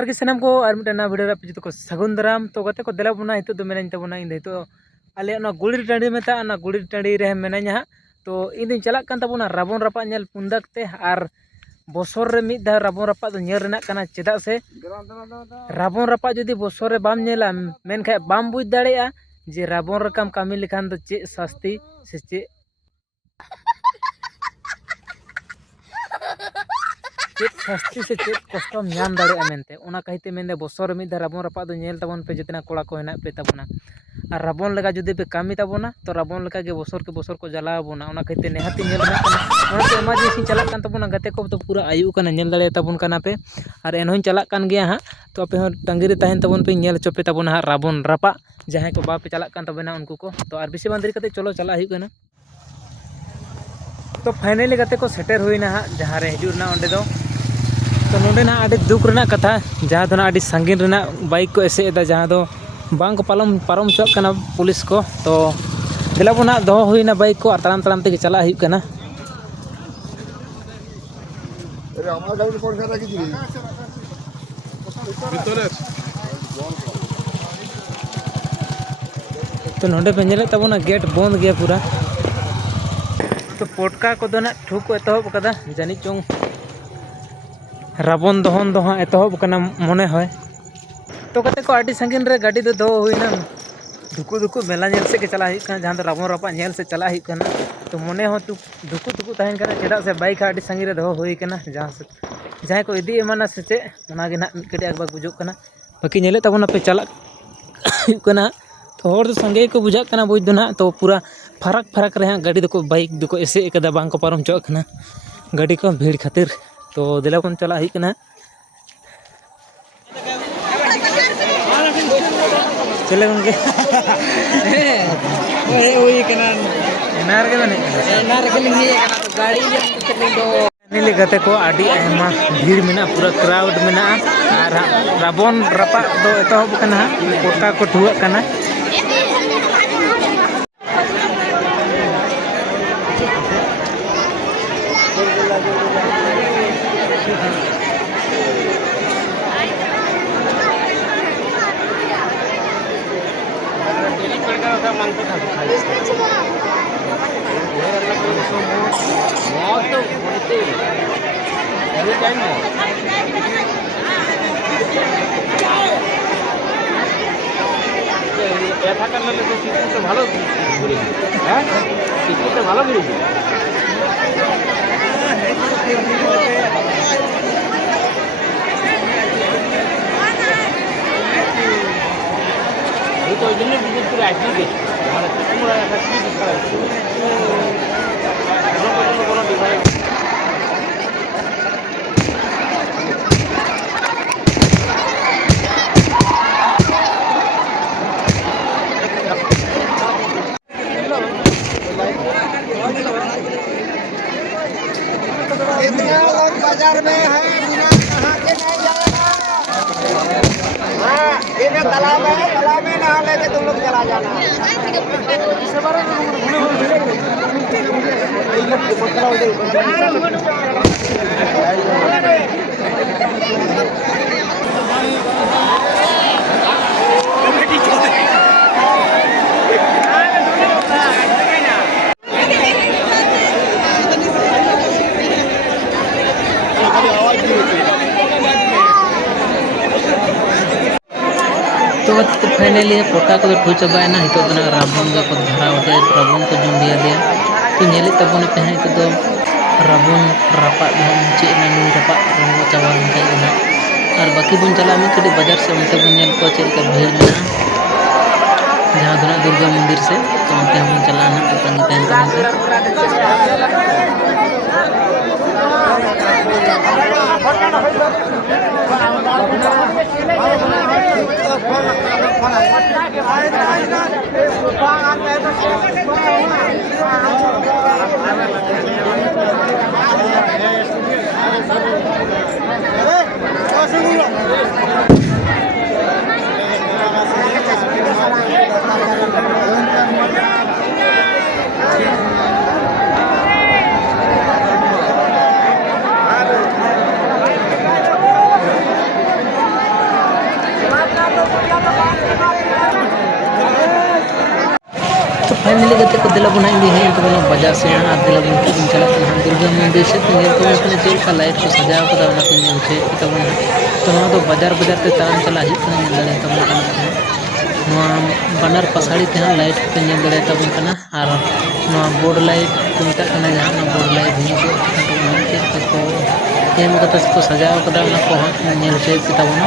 जोहार के सामान को और मिटना वीडियो रे पे को सगुन दाराम तो गते को देला बुना हितो दो मेनाñ तबना इन हितो आले ना गुड़ी टांडी मेता ना गुड़ी टांडी रे मेनाñ हा तो इन दिन चलाक कान तबना राबन रपा नेल पुंदक ते आर बसर रे मिद धा राबन रपा दो नेल रेना काना चेदा से राबन रपा जदी बसर रे बाम नेला मेन खाय बाम बुझ दाड़ेया जे राबन रकम कामी लेखान दो चे शास्ति से चे चेत शास्ति से चेत कष्टम नाम दाड़ेया मेनते ओना कहिते मेनदे बसर मिद धा राबन रपा दो नेल तबन पे जितना कोड़ा को हेना पे तबना और राबन लगा जुदी पे कामी तबना तो राबन लगा के बसर को जला बोना ओना कहिते नेहाती नेल ना ओना ते इमरजेंसी चलाक कान तबना गते को तो पूरा आयु कना नेल दाड़े तबन कना पे और एनहों चलाक कान गया हा तो पे टांगी रे तहन तबन पे नेल चोपे तबना हा राबन रपा जहां को बापे चलाक कान तबना उनको को तो और बेसी बांदरी कते चलो चला हिउ कना तो फाइनली गते को सेटर हुईना हा जहां रे हिजुर ना ओंडे दो तो नोंडे ना आडी दुख रेना कथा जहां दो ना आडी संगीन रेना बाइक को एसे एदा जहां दो बांग को पारम चोक कना पुलिस को तो दिला बोना दो हुईना बाइक को और ताराम ताराम ते चला हिउ कना तो नोंडे पे नेले तबना गेट बंद गया पूरा तो पोटका को दो ना ठुक को एतहब कदा जानी चोंग राबन दहन दो हाँ एतहब कना मने है तो कते को आडी संगीन रे गाड़ी दो हुईना दुकु दुकु मेला नेल से के चला हिउ कना जहां दो राबन रपा नेल से चला हिउ कना तो मने हो तू दुकु दुकु तहन कना चेदा से बाइक आडी संगी रे दो हुई कना जहां से जहां को इदी एमाना से चे ओना गे ना मिकटे एक बार बुझुक कना बाकी नेले तबना पे चला हिउ कना तो हर दो संगे को बुझा कना बुझ दो ना तो पूरा फरक फरक रे गाड़ी दो बाइक दो एसे एकदा बांग को पारम चोक कना गाड़ी को भीड़ खातिर तो दिला कोन चला हिउ कना चले गंगे ओई कना एनार के माने एनार के लिंगे कना तो गाड़ी ले दो नीले गते को आडी आयमा भीड़ मेना पूरा क्राउड मेना और राबन रपा दो एतहब कना पोटका को ठुआ कना ভালো হ্যাঁ টিকিটটা ভালো বেরিয়েছে তো ওই জন্য বিশেষ করে আসবি মানে তোমরা একটা টিকিট কোনো ডিভাইস बाजार में है बिना नहा के नहीं जाना हाँ ये तालाब है तालाब में नहा लेके तुम लोग चला जाना तो फाइनली पोटा को ठू चाबाना हितो दना राबन को धरा उठे राबन को जुंडिया दिया तो नेले तबन पे है तो राबन रपा चे ननु रपा रंग चावा ना और बाकी बन चला में कड़ी बाजार से उनते बन नेल को चेल का भीड़ ना जहां दना दुर्गा मंदिर से तो उनते हम चलाना तो तंग तहन ᱞᱟᱹᱜᱤᱫ ᱛᱮᱠᱚ ᱫᱮᱞᱟ ᱵᱚᱱ ᱤᱫᱤ ᱦᱮᱡ ᱛᱟᱵᱚᱱᱟ ᱵᱟᱡᱟᱨ ᱥᱮᱫ ᱟᱨ ᱫᱮᱞᱟ ᱵᱚᱱ ᱵᱚᱱ ᱪᱟᱞᱟᱜ ᱠᱟᱱᱟ ᱫᱩᱨᱜᱟ ᱢᱚᱱᱫᱤᱨ ᱥᱮᱫ ᱧᱮᱞ ᱛᱟᱵᱚᱱ ᱠᱟᱱᱟ ᱪᱮᱫ ᱞᱮᱠᱟ ᱞᱟᱭᱤᱴ ᱠᱚ ᱥᱟᱡᱟᱣ ᱠᱟᱫᱟ ᱚᱱᱟ ᱠᱚ ᱧᱮᱞ ᱦᱚᱪᱚᱭᱮᱫ ᱛᱟᱵᱚᱱᱟ ᱛᱚ ᱱᱚᱣᱟ ᱫᱚ ᱵᱟᱡᱟᱨ ᱵᱟᱡᱟᱨ ᱛᱮ ᱛᱟᱲᱟᱢ ᱪᱟᱞᱟᱜ ᱦᱩᱭᱩᱜ ᱠᱟᱱᱟ ᱧᱮᱞ ᱫᱟᱲᱮᱭᱟᱛᱟᱵᱚᱱ ᱠᱟᱱᱟ ᱯᱮ ᱱᱚᱣᱟ ᱵᱟᱱᱟᱨ ᱯᱟᱥᱟᱲᱤ ᱛᱮᱦᱟᱸᱜ ᱞᱟᱭᱤᱴ ᱠᱚᱯᱮ ᱧᱮᱞ ᱫᱟᱲᱮᱭᱟᱛᱟᱵᱚᱱ ᱠᱟᱱᱟ ᱟᱨ ᱱᱚᱣᱟ ᱵᱳर्ड लाइट को ᱢᱮᱛᱟᱜ ᱠᱟᱱᱟ ᱡᱟᱦᱟᱸ ᱚᱱᱟ ᱵᱳर्ड लाइट ᱦᱤᱧ ᱩᱫᱩᱜ ᱟᱯᱮ ᱠᱟᱱ ᱛᱟᱵᱚᱱᱟ ᱪᱮᱫ ᱞᱮᱠᱟ ᱠᱚ ᱮᱢ ᱠᱟᱫᱟ ᱥᱮᱠᱚ ᱥᱟᱡᱟᱣ ᱠᱟᱫᱟ ᱚᱱᱟ ᱠᱚ ᱦᱟᱸᱜ ᱧᱮᱞ ᱦᱚᱪᱚᱭᱮᱫ ᱯᱮ ᱛᱟᱵᱚᱱᱟ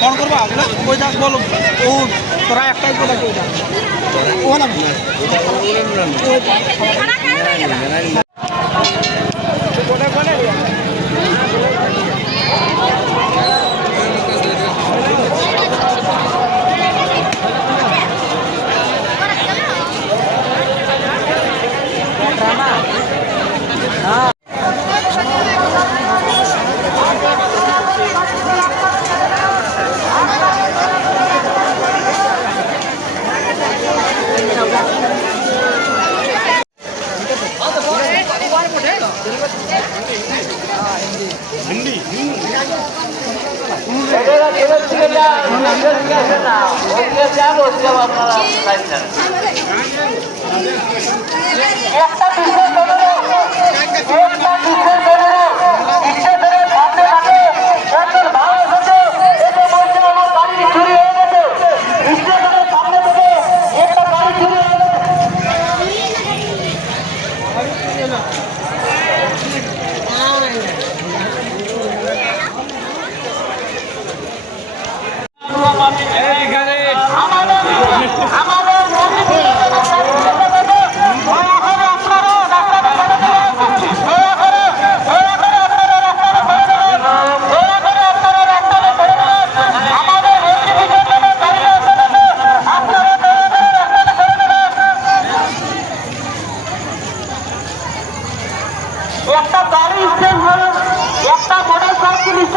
कौन करवा कोई दास बोलो ओ तोरा एकटाई को दास ओ ना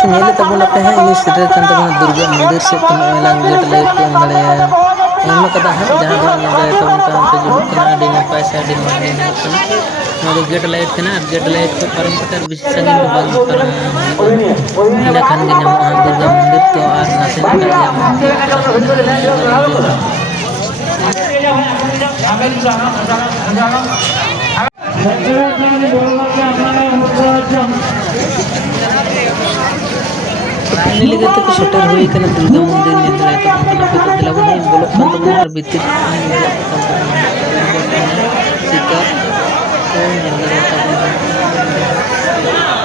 ᱧᱮᱞᱮ ᱛᱟᱵᱚᱱ ᱟᱯᱮ ᱦᱟᱸᱜ ᱤᱧ ᱥᱮᱴᱮᱨ ᱠᱟᱱ ᱛᱟᱵᱚᱱᱟ ᱫᱩᱨᱜᱟ ᱢᱚᱱᱫᱤर ᱥᱮᱫ ᱛᱮ ᱱᱚᱜᱼᱚᱭ ᱞᱟᱝ ᱜᱮᱴ ᱞᱟᱭᱤᱴ ᱠᱚ ᱮᱢ ᱫᱟᱲᱮᱭᱟᱜᱼᱟ ᱮᱢ ᱠᱟᱫᱟ ᱦᱟᱸᱜ ᱡᱟᱦᱟᱸ ᱫᱚ ᱧᱮᱞ ᱫᱟᱲᱮ ᱛᱟᱵᱚᱱ ᱠᱟᱱ ᱡᱩᱞᱩᱜ ᱠᱟᱱᱟ ᱟᱹᱰᱤ ᱱᱟᱯᱟᱭ ᱥᱮ ᱟᱹᱰᱤ ᱢᱚᱡᱽ ᱜᱮ ᱧᱮᱞᱚᱜ ᱠᱟᱱᱟ ᱱᱚᱣᱟ ᱫᱚ ᱜᱮᱴ ᱞᱟᱭᱤᱴ ᱠᱟᱱᱟ ᱟᱨ ᱜᱮᱴ ᱞᱟᱭᱤᱴ ᱠᱷᱚᱱ ᱯᱟᱨᱚᱢ ᱠᱟᱛᱮ ᱟᱨ ᱵᱮᱥᱤ ᱥᱟᱺᱜᱤᱧ ᱫᱚ ᱵᱟᱝ ᱯᱟᱨᱚᱢ ᱦᱩᱭᱩᱜᱼᱟ ᱤᱱᱟᱹ ᱠᱷᱟᱱ ᱜᱮ ᱧᱟᱢᱚᱜᱼᱟ ᱫᱩᱨᱜᱟ ᱢᱚᱱᱫᱤᱨ ᱛᱚ ᱟᱨ ᱱᱟᱥᱮᱱᱟᱜ ᱜᱮ ᱢᱚᱱᱫᱤᱨ ᱫᱩᱨᱜᱟ ᱢᱚᱱᱫᱤᱨ फाइनली ᱠᱟᱛᱮ ᱠᱚ ᱥᱮᱴᱮर हुई ᱠᱟᱱᱟ ᱫᱩᱨᱜᱟ ᱢᱚᱱᱫᱤर ᱧᱮᱞ ᱫᱟᱲᱮ ᱛᱟᱵᱚᱱ ᱠᱟᱱᱟ ᱯᱮ ᱫᱮᱞᱟ ᱵᱚᱱ ᱦᱟᱸᱜ ᱵᱚᱞᱚᱜ ᱠᱟᱱ ᱛᱟᱵᱚᱱᱟ ᱟᱨ ᱵᱷᱤᱛᱤᱨ ᱤᱧ ᱩᱫᱩᱜ ᱟᱯᱮ ᱠᱟᱱ ᱛᱟᱵᱚᱱᱟ ᱫᱩᱨᱜᱟ ᱢᱟᱱᱮ ᱪᱤᱛᱟᱹᱨ ᱠᱚ ᱧᱮᱞ ᱫᱟᱲᱮ ᱛᱟᱵᱚᱱ ᱠᱟᱱᱟ ᱯᱮ ᱱᱚᱰᱮ ᱦᱟᱸᱜ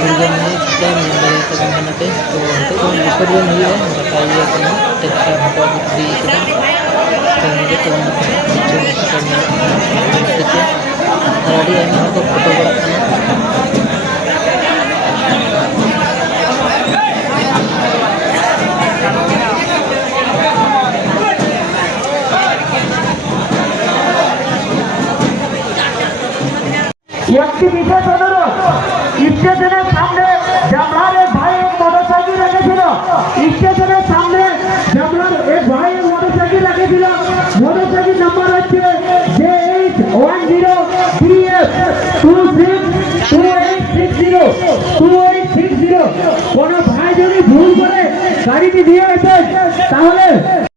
दुर्गा माई चितर ᱧᱮᱞ ᱫᱟᱲᱮ ᱛᱟᱵᱚᱱ ᱠᱟᱱᱟ ᱯᱮ ᱛᱚ ᱱᱤᱛᱚᱜ ᱫᱚ ᱵᱤᱥᱚᱨᱡᱚᱱ ᱦᱩᱭᱩᱜᱼᱟ ᱨᱟᱠᱟᱵᱮᱭᱟ ᱠᱚ ᱦᱟᱸᱜ ᱴᱨᱟᱠᱴᱟᱨ ᱦᱚᱸᱠᱚ ᱟᱹᱜᱩ ᱤᱫᱤ ᱠᱟᱫᱟ ᱛᱚ ᱧᱮᱞ ᱛᱟᱵᱚᱱ ᱯᱮ ᱦᱟᱸᱜ ᱟᱹᱰᱤ ᱪᱚᱨᱚᱠ ᱪᱤᱛᱟᱹᱨ ᱧᱮᱞᱚᱜ ᱠᱟᱱᱟ ᱫᱩᱨ ᱛᱷᱮᱠᱮ ᱟᱨ ᱟᱹᱰᱤ ᱟᱭᱢᱟ ᱦᱚᱲ ᱠᱚ ᱯᱷᱳᱴᱳ ᱵᱟᱲᱟᱜ ᱠᱟᱱᱟ স্টেশনের সামনে জামলার এক ভাই এক মোটরসাইকেল রেখেছিল স্টেশনের সামনে জামলার এক ভাই এক মোটরসাইকেল রেখেছিল মোটরসাইকেল নাম্বার হচ্ছে JH1030262860 কোনো ভাই যদি ভুল করে গাড়িটি দিয়ে গেছে তাহলে